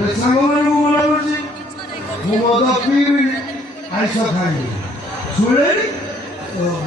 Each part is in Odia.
ସାଙ୍ଗମାନଙ୍କୁ ମନା କରୁଛି ମୁଁ ମଦ ପିଇବିନି ଆଇଁଷ ଖାଇବି ଶୁଣିଲେନି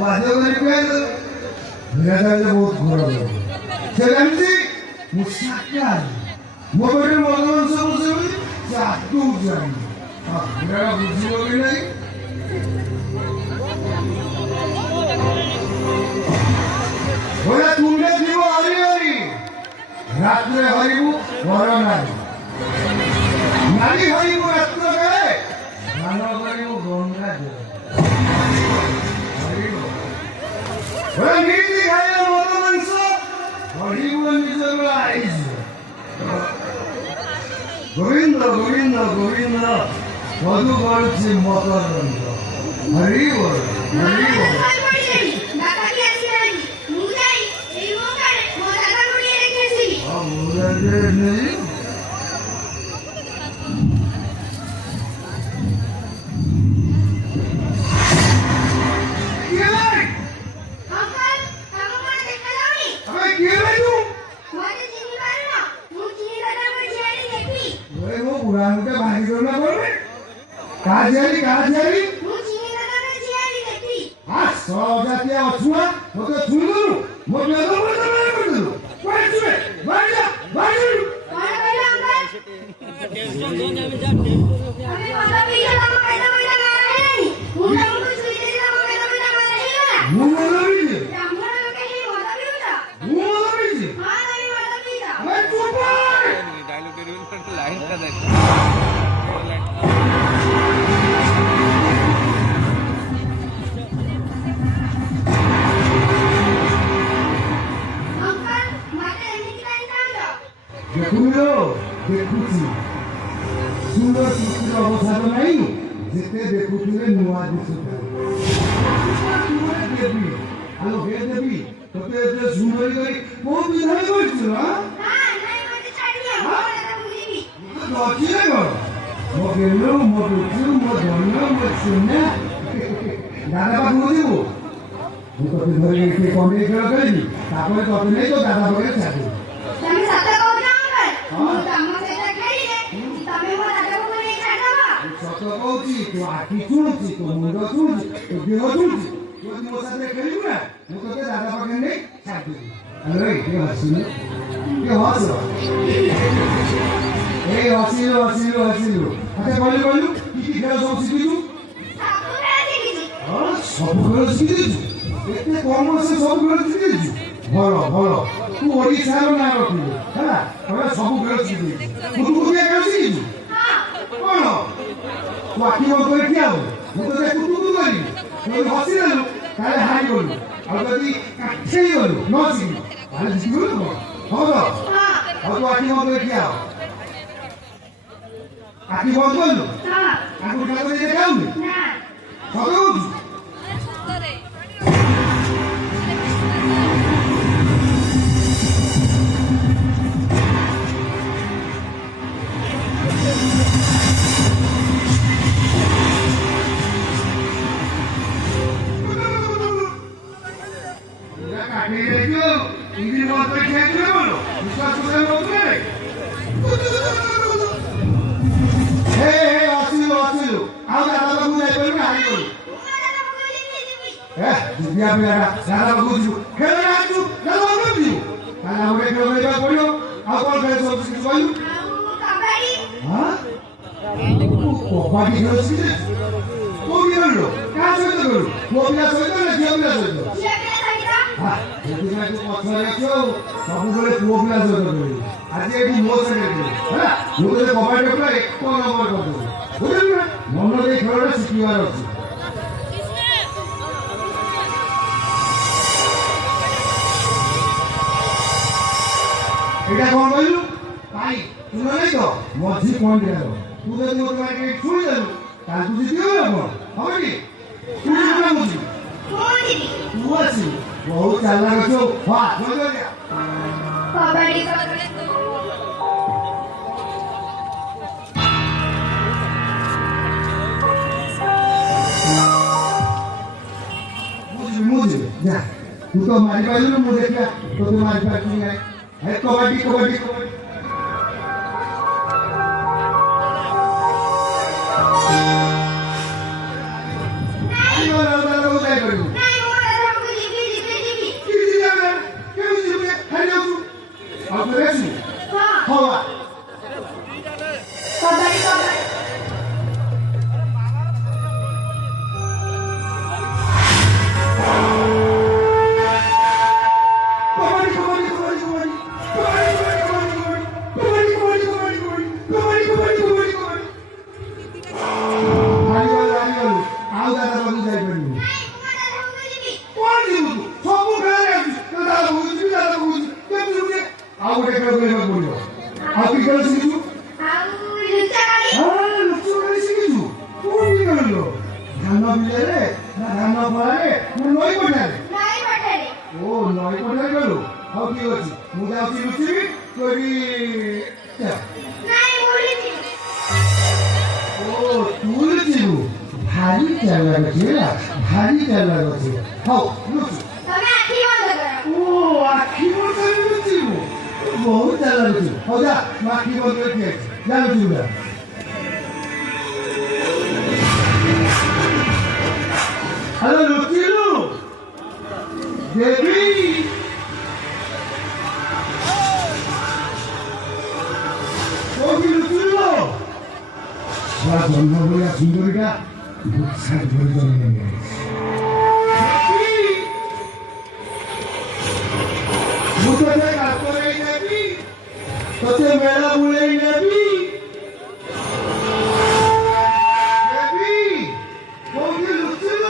ବାଧ୍ୟ କରି ପିଆଇଦେଲେ ବହୁତ ଘର ସେ ଜାଣିଛି ମୁଁ ଶାକାହାରୀ ମୋ ପେଟରେ ମଦ ମାଂସ ବସେଇବି ସେ ଆଦୌ ଜାଣିନି ବୁଝିବ କି ନାହିଁ ତୁଣ୍ଡେ ଥିବ ହରି ହରି ରାତ୍ରରେ ହରିବୁ ଘର ନାରୀ ନାରୀ ହରିବୁ ରାତ୍ର ବେଳେ ସ୍ନାନ କରିବୁ ଗଙ୍ଗା ନିରିତି ଖାଇବ ମଦ ମାଂସ ହରିବୁ ନିଜର ଆଇଯିବ ଗୋବିନ୍ଦ ଗୋବିନ୍ଦ ଗୋବିନ୍ଦ ମଧୁ କରୁଛି ମକରନ୍ଦ ହରି ବୋଲ ହରି ବୋଲ ଦେଖୁଛି ସୁନ୍ଦର ସୃଷ୍ଟିର ଅବସାଦ ନାହିଁ ଯେତେ ଦେଖୁଥିଲେ ନୂଆ ଦିଶୁଥାଏ ଦେବୀ ଆଲୋ ହେ ଦେବୀ ତତେ ଏତେ ସୁନ୍ଦରୀ କରି ବହୁତ ବିଧାନ କରିଛୁ ମୋ ଗେଲୁ ମୋ ଲୁଚୁ ମୋ ଧନ ମୋ ସୁନା ଦାଦା ପାଖକୁ ଯିବୁ ମୁଁ ତତେ ଧରି ଏଠି କଣ୍ଢେଇ ଖେଳ କରିବି ତାପରେ ତତେ ନେଇ ତୋ ଦାଦା ପାଖରେ ଛାଡ଼ିବୁ ସତ କହୁଛି ତୋ ଆଖି ଶୁଣୁଛି ତୋ ମୁଣ୍ଡ ଶୁଣୁଛି ତୋ ଦେହ ଶୁଣୁଛି ତୁ ଯଦି ମୋ ସାଥିରେ ଖେଳିବୁ ନା ମୁଁ ତତେ ଦାଦା ପାଖରେ ନେଇ ଛାଡ଼ିଦେବି ଆଲୋ ଟିକେ ହସିଲୁ ଟିକେ ହସ ଏଇ ହସିଲୁ ହସିଲୁ ହସିଲୁ ଆଚ୍ଛା କହିଲୁ କହିଲୁ କି କି ଖେଳ ସବୁ ଶିଖିଛୁ ସବୁ ଖେଳ ଶିଖିଛୁ ଏତେ କମ ବୟସରେ ସବୁ ଖେଳ ଶିଖିଛୁ ଭଲ ଭଲ ତୁ ଓଡ଼ିଶାର ନାଁ ରଖିବୁ ହେଲା କହିଲେ ସବୁ ଖେଳ ଶିଖିଛୁ କୁତୁକୁତିଆ ଖେଳ ଶିଖିଛୁ କଣ ତୁ ଆଖି ବନ୍ଦ କରି ଠିଆ ହବୁ ମୁଁ ତତେ କୁତୁକୁତୁ କରିବି ଯଦି ହସିଦେଲୁ ତାହେଲେ ହାରିଗଲୁ ଆଉ ଯଦି କାଠେଇ ଗଲୁ ନ ଶିଖିଲୁ ତାହେଲେ ଶିଖିବୁ କଣ ହବ ତ ଆଉ ତୁ ଆଖି ବନ୍ଦ କରି ଠିଆ ହବ ଆଖି ବନ୍ଦ କଲୁ ଆଙ୍କୁ ଠାକୁର ଦେଖାଉନି ସତ କହୁଛୁ ସବୁବେଳେ ପୁଅ ପିଲା ସହିତ ଆଜି ଏଠି ମୋ ସାଙ୍ଗେ ମୁଁ ତତେ କବାଡି ଖେଳ 1 ନମ୍ବର କରିଦେବି ବୁଝିଲୁ ନା ମନ ଦେଇ ଖେଳଟା ଶିଖିବାର ଅଛି ଏଇଟା କଣ କହିଲୁ ପାଇ ଶୁଣ ନାଇଁ ତ ମଝି ପଏଣ୍ଟ ତୁ ଯଦି ମୋ ପାଖରେ ଶୁଣିଦେଲୁ ତାହେଲେ ତୁ ଜିତିବୁ ନା କଣ ହବ କି ଶୁଣିବୁ ନା ବୁଝିବୁ ତୁ ଆସିବୁ ବହୁତ ଚାଲାକ ଅଛୁ କବାଡି ଯା ତୁ ତ ମାରି ପାରିଲୁ ମୁଁ ଦେଖିବା ତୋତେ ମାରି ପାରିଛୁ ନାହିଁ କବାଡି କବାଡି କବାଡି খাওয়া তরকারি তরকারি ভারী তেল লাগাচ্ছে ভারী তেল লাগাচ্ছে হও ও আখি বন্ধ করে বহুত তেল লাগাচ্ছে হও যা আখি বন্ধ করে জানো চুলা হ্যালো লুচিলু দেবী জন্ম বলিয়া সুন্দরীটা বুকসার ধরে জন্মে তোতে মেলা বুড়াই নেবি কোনটি লুচ্ছিল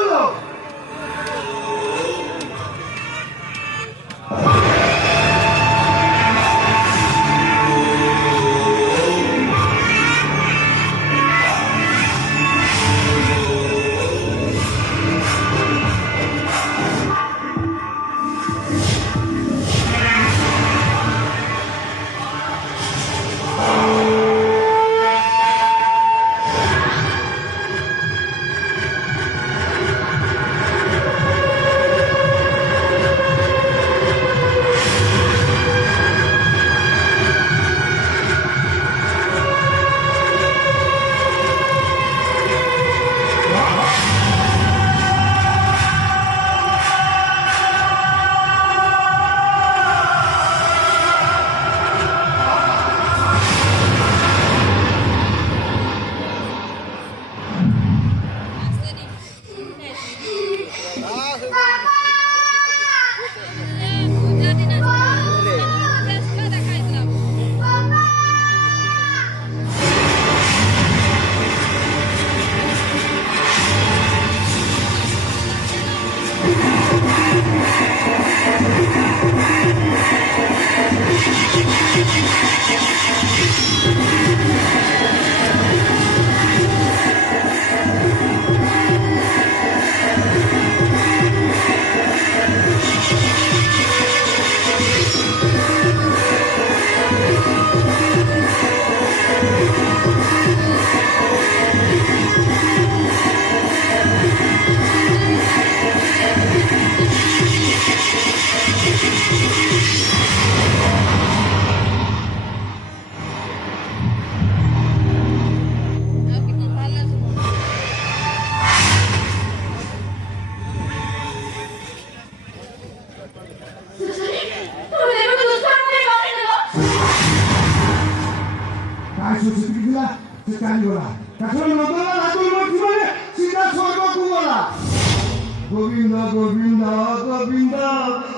গোবিন্দ গোবিন্দ গোবিন্দ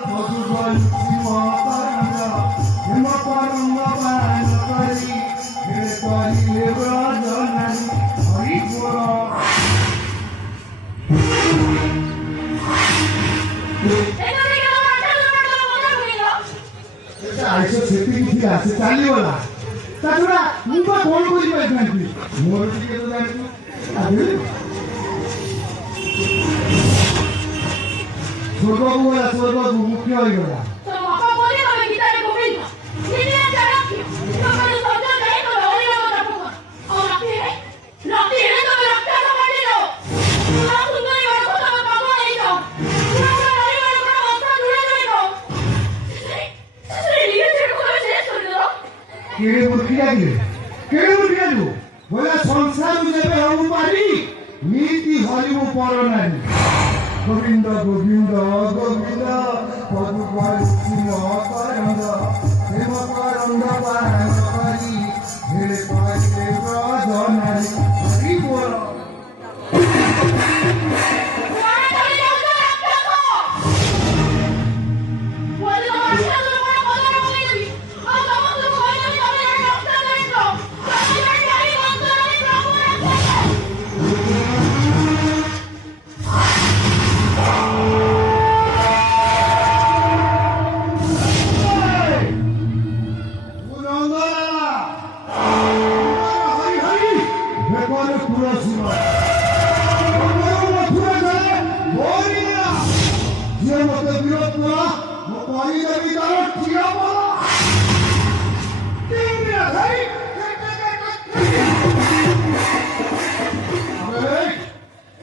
মধুবন শ্রীমকরন্দ হেমকরন্দ পায়ন করি হে করিলে ব্রজনারী হরিপুর আইসো সেটিং ঠিক আছে চালিও না তাছাড়া মুখ কোন করি পাইছি মোর দিকে তো জানি আগে ছোটবাবু বলা ছোটবাবু মুখ্য হয়ে গেল কেড়ে মুখিয়া দিলে কেড়ে মুখিয়া দিব বলে সংসার যেবে হবু পারি নীতি হরিব পর নারী গোবিন্দ গোবিন্দ গোবিন্দ পদুপদ শ্রীমকরন্দ হেমকরন্দ পায়ন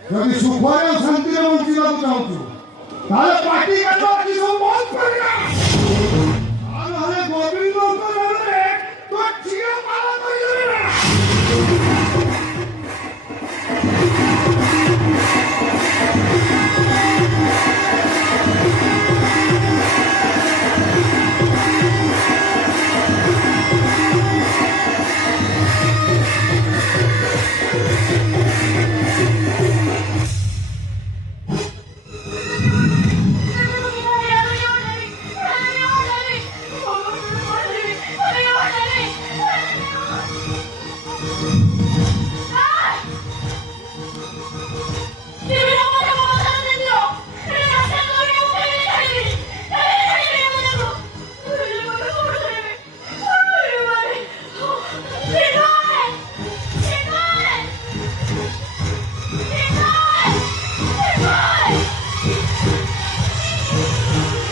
ଯଦି ସୁଖରେ ଆଉ ଶାନ୍ତିରେ ବଞ୍ଚିବାକୁ ଚାହୁଁଛୁ ତାହେଲେ ପାର୍ଟି କାଟ ଆଜି ସବୁ ବନ୍ଦ କରିବା